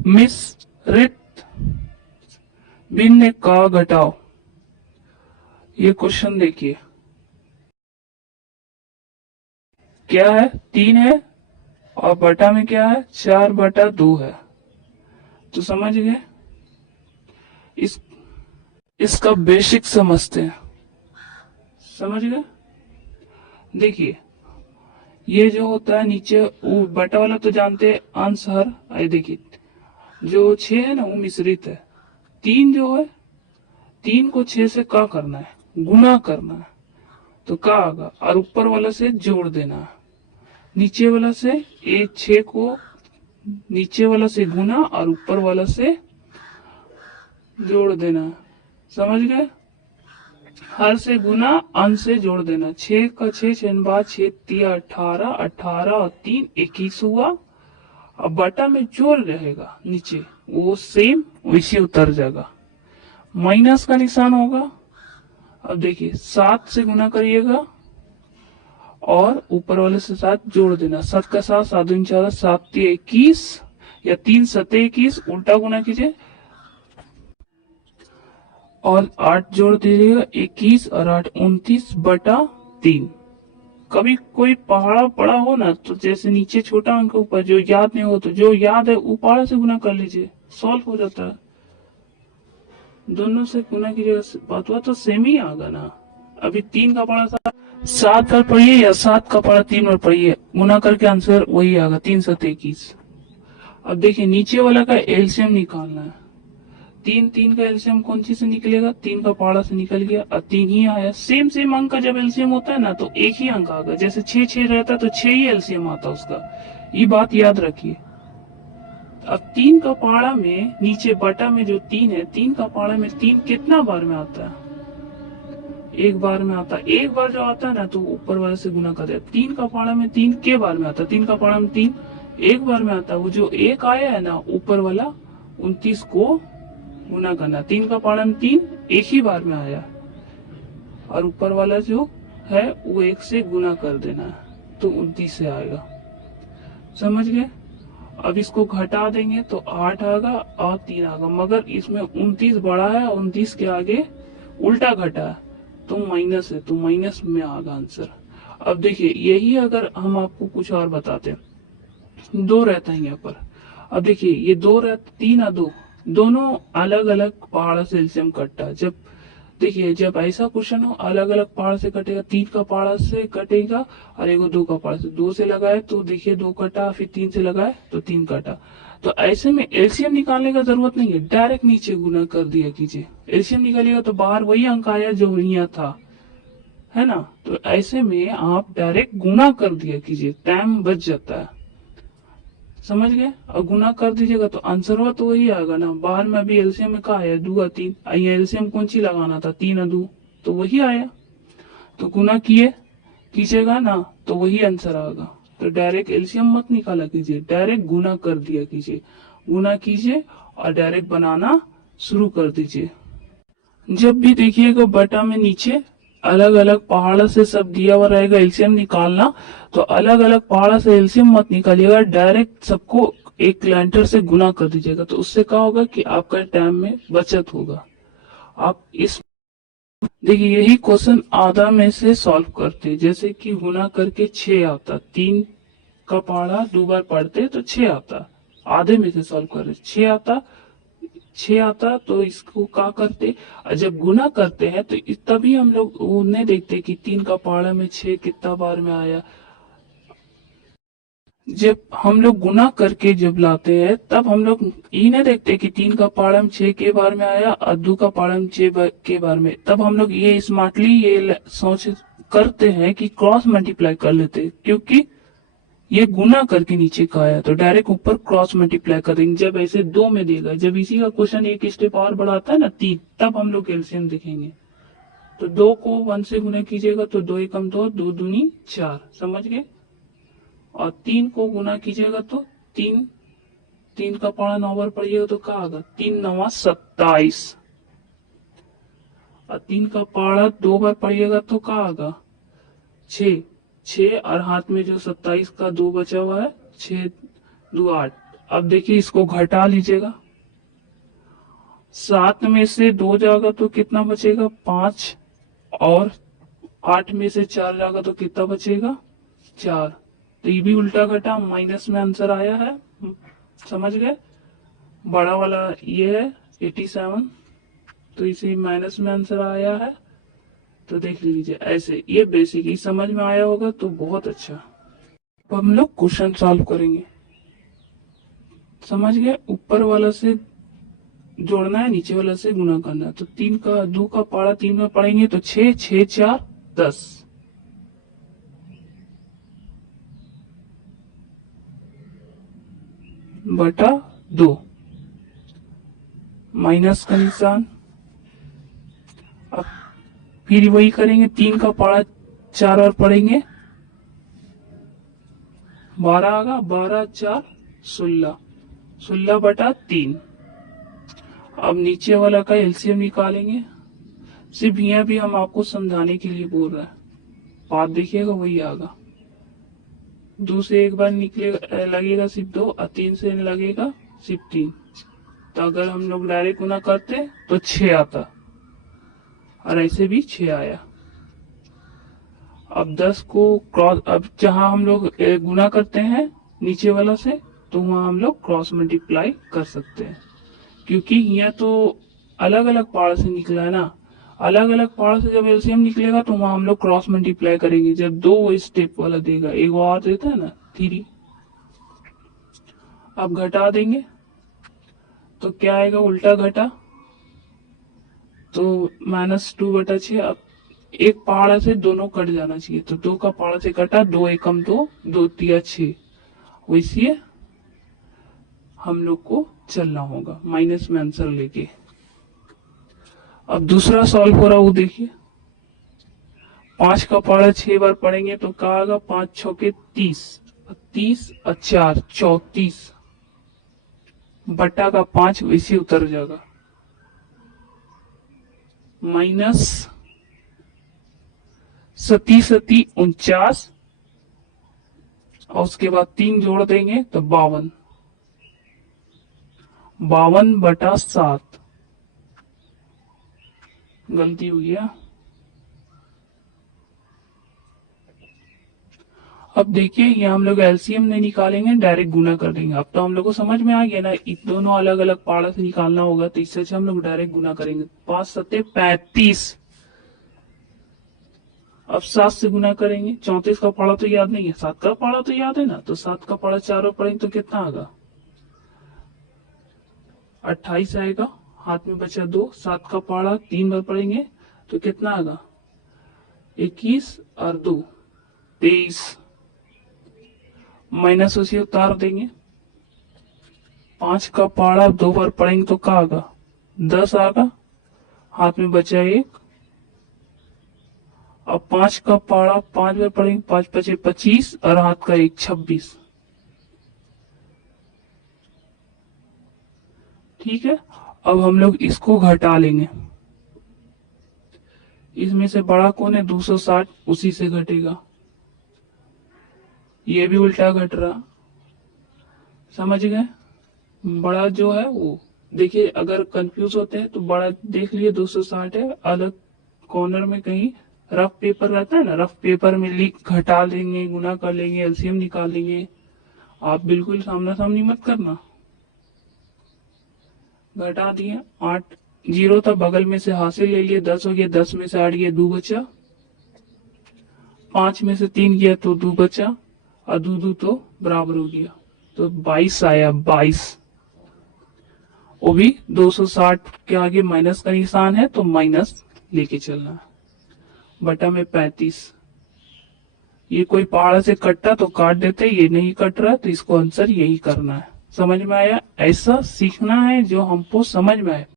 मिश्रित भिन्न का घटाओ। ये क्वेश्चन देखिए, क्या है, 3 है और बटा में क्या है, 4/2 है। तो समझ गए, इस इसका बेसिक समझते हैं। समझ गए, देखिए ये जो होता है नीचे वो बटा वाला तो जानते हैं, अंश हर। ये देखिए जो 6 है ना वो मिश्रित है। 3 जो है, 3 को 6 से का करना है, गुना करना है, तो का आगा और ऊपर वाला से जोड़ देना है। नीचे वाला से ए 6 को नीचे वाला से गुना और ऊपर वाला से जोड़ देना है। समझ गए, हर से गुना, अंश से जोड़ देना। 6 का 6 6 6 3 18, 18 और 3 21 हुआ। अब बटा में जो रहेगा नीचे वो सेम वैसे उतर जाएगा, माइनस का निशान होगा। अब देखिए 7 से गुना करिएगा और ऊपर वाले से 7 जोड़ देना। 7 का 7, 7 दूनी 14, 7 3 21 या 3 7 21, उल्टा गुना कीजिए और 8 जोड़ दीजिएगा, 21 और 8 29/3। कभी कोई पहाड़ा पड़ा हो ना, तो जैसे नीचे छोटा अंक ऊपर, जो याद नहीं हो तो जो याद है वो पहाड़ा से गुना कर लीजिए, सॉल्व हो जाता है। दोनों से गुना कीजिएगा, बात तो सेम ही आगा ना। अभी 3 का पड़ा 7 बार पढ़िए या 7 का पड़ा 3 बार पढ़िए, गुना करके आंसर वही आएगा, 3 7 21। अब देखिए नीचे वाला का एलसीएम निकालना है। 3 3 का एलसीएम कौन सी से निकलेगा, 3 का पहाड़ा से निकल गया और 3 ही आया। सेम सेम अंक का जब एलसीएम होता है ना तो एक ही अंक आएगा। जैसे 6 6 रहता है तो 6 ही एलसीएम आता है उसका, ये बात याद रखिए। अब 3 का पहाड़ा में नीचे बटा में जो 3 है, 3 का पहाड़ा में 3 कितना बार में आता है, एक बार में आता है। एक बार जो आता है ना तो ऊपर वाले से गुना कर दिया। 3 का पहाड़ा में 3 के बार में आता है, 3 का पहाड़ा में 3 एक बार में आता है। वो जो एक आया है ना ऊपर वाला 29 को गुना करना। 3 का पहाड़ा में 3 एक ही बार में आया और ऊपर वाला जो है वो 1 से गुना कर देना है, तो 29 से आएगा। समझ गए, अब इसको घटा देंगे तो 8 आएगा और 3 आएगा, मगर इसमें 29 बड़ा है, 29 के आगे उल्टा घटा है तो माइनस है, तो माइनस में आएगा आंसर। अब देखिए यही अगर हम आपको कुछ और बताते, 2 रहता है यहाँ पर। अब देखिए ये 2 रहता, 3 और 2 दोनों अलग अलग पहाड़ से एलसीएम कटता है। जब देखिए जब ऐसा क्वेश्चन हो अलग अलग पहाड़ से कटेगा, 3 का पहाड़ से कटेगा और एगो 2 का पहाड़ से। 2 से लगाए तो देखिए 2 कटा, फिर 3 से लगाए तो 3 कटा। तो ऐसे में एलसीएम निकालने का जरूरत नहीं है, डायरेक्ट नीचे गुना कर दिया कीजिए। एलसीएम निकालिएगा तो बाहर वही अंक आया जो यहाँ था, है ना। तो ऐसे में आप डायरेक्ट गुना कर दिया कीजिए, टाइम बच जाता है। समझ गए, और गुना कर दीजिएगा तो आंसर तो वही आएगा ना। बाहर में अभी एलसीएम में कहा है 2 और 3, यहाँ एलसीएम कौन सी लगाना था, 3 और 2, तो वही आया। तो गुना कीजिएगा ना तो वही आंसर आएगा। तो डायरेक्ट एलसीएम मत निकाला कीजिए, डायरेक्ट गुना कर दिया कीजिए। गुना कीजिए और डायरेक्ट बनाना शुरू कर दीजिए। जब भी देखिएगा बटा में नीचे अलग अलग पहाड़ से सब दिया हुआ रहेगा, एलसीएम निकालना, तो अलग अलग पहाड़ से एलसीएम मत निकालिएगा, डायरेक्ट सबको एक कैलेंडर से गुना कर दीजिएगा। तो उससे क्या होगा कि आपका टाइम में बचत होगा। आप इस देखिए यही क्वेश्चन आधा में से सॉल्व करते, जैसे कि गुना करके 6 आता, 3 का पहाड़ा 2 बार पढ़ते तो 6 आता, आधे में से सॉल्व कर रहे 6 आता, 6 आता। तो इसको क्या करते, जब गुना करते हैं तो तभी हम लोग उन्हें देखते कि 3 का पहाड़ा में 6 कितना बार में आया। जब हम लोग गुना करके जब लाते हैं तब हम लोग ये नहीं देखते कि 3 का पहाड़ा में 6 के बार में आया और 2 का पहाड़ा में 6 के बार में। तब हम लोग ये स्मार्टली ये सोच करते हैं कि क्रॉस मल्टीप्लाई कर लेते हैं, क्योंकि ये गुना करके नीचे का आया तो डायरेक्ट ऊपर क्रॉस मल्टीप्लाई कर देंगे। जब ऐसे 2 में देगा, जब इसी का क्वेश्चन एक स्टेप और बढ़ाता है ना 3, तब हम लोग एलसीएम देखेंगे। तो 2 को 1 से गुना कीजिएगा तो 2 एकम 2, 2 दूनी 4, समझ गए। और 3 को गुना कीजिएगा तो 3, 3 का पहाड़ा 9 बार पढ़िएगा तो क्या आएगा, 3 9 27। और 3 का पहाड़ा 2 बार पढ़िएगा तो क्या आएगा, 6 6, और हाथ में जो 27 का 2 बचा हुआ है, 6 2 8, अब देखिए इसको घटा लीजिएगा, 7 में से 2 जाएगा तो कितना बचेगा 5, और 8 में से 4 जाएगा तो कितना बचेगा 4। तो ये भी उल्टा घटा, माइनस में आंसर आया है, समझ गए। बड़ा वाला ये है 87, तो इसे माइनस में आंसर आया है। तो देख लीजिए ऐसे, ये बेसिक ही समझ में आया होगा तो बहुत अच्छा। अब हम लोग क्वेश्चन सॉल्व करेंगे, समझ गए। ऊपर वाला से जोड़ना है, नीचे वाला से गुना करना है। तो 3 का 2 का पारा 3 में पढ़ेंगे तो 6, 6 4 10, बटा 2, माइनस का निशान। अब फिर वही करेंगे, 3 का पारा 4 और पढ़ेंगे, 12 आगा, 12 4 16, 16 बटा 3। अब नीचे वाला का एलसीएम निकालेंगे। सिर्फ यहाँ भी हम आपको समझाने के लिए बोल रहे हैं, बात देखिएगा वही आगा। 2 से एक बार निकलेगा, लगेगा सिर्फ 2, और 3 से लगेगा सिर्फ 3। तो अगर हम लोग डायरेक्ट गुना करते तो 6 आता, और ऐसे भी 6 आया। अब 10 को क्रॉस, अब जहां हम लोग गुना करते हैं नीचे वाला से, तो वहां हम लोग क्रॉस मल्टीप्लाई कर सकते हैं, क्योंकि यहाँ तो अलग अलग पार्ट से निकला है ना। अलग अलग पार्ट से जब एलसीएम निकलेगा तो वहां हम लोग क्रॉस मल्टीप्लाई करेंगे, जब 2 स्टेप वाला देगा, एक और देता है ना 3। अब घटा देंगे तो क्या आएगा, उल्टा घटा, तो -2 बटा 6। अब एक पहाड़ा से दोनों कट जाना चाहिए, तो 2 का पहाड़ा से कटा, 2 एकम 2, 2 तिया 6, वैसे हम लोग को चलना होगा माइनस में आंसर लेके। अब दूसरा सॉल्व हो रहा वो देखिए, 5 का पहाड़ा 6 बार पढ़ेंगे तो क्या आएगा, 5 छके 30, 30 और 4 34, बट्टा का 5 वैसे उतर जाएगा, माइनस 37 सती 49, और उसके बाद 3 जोड़ देंगे तो 52, 52 बटा 7, गलती हो गया। अब देखिए ये हम लोग एलसीएम नहीं निकालेंगे, डायरेक्ट गुना कर देंगे। अब तो हम लोग को समझ में आ गया ना, इन दोनों अलग अलग पाड़ा से निकालना होगा, तो इससे अच्छा हम लोग डायरेक्ट गुना करेंगे। 5 सत्ते 35, अब 7 से गुना करेंगे। 34 का पाड़ा तो याद नहीं है, 7 का पाड़ा तो याद है ना, तो 7 का पाड़ा 4 और पढ़ेंगे तो कितना आएगा, 28 आएगा। हाथ में बचा 2, 7 का पाड़ा 3 बार पढ़ेंगे तो कितना आएगा, 21 और 2 23, माइनस उसे उतार देंगे। 5 का पाड़ा 2 बार पढ़ेंगे तो क्या आएगा, 10 आएगा। हाथ में बचा 1, अब 5 का पाड़ा 5 बार पढ़ेंगे, 5 पचे 25, और हाथ का 1 26। ठीक है, अब हम लोग इसको घटा लेंगे। इसमें से बड़ा कौन है, 260, उसी से घटेगा। ये भी उल्टा घट रहा, समझ गए। बड़ा जो है वो देखिए, अगर कंफ्यूज होते हैं तो बड़ा देख लिए 260 है, अलग कॉर्नर में कहीं रफ पेपर रहता है ना, रफ पेपर में लिख घटा लेंगे, गुना कर लेंगे, एलसीएम निकाल लेंगे। आप बिल्कुल सामना सामनी मत करना। घटा दिए, 8 जीरो था बगल में से हासिल ले लिए, 10 हो गया, 10 में से 8 गया, 2 बचा। 5 में से 3 गया तो 2 बचा, और 2 2 तो बराबर हो गया, तो 22 आया, 22। वो भी 260 के आगे माइनस का निशान है, तो माइनस लेके चलना है, बटा में 35। ये कोई पहाड़ से कटता तो काट देते, ये नहीं कट रहा तो इसको आंसर यही करना है। समझ में आया, ऐसा सीखना है जो हमको समझ में आए।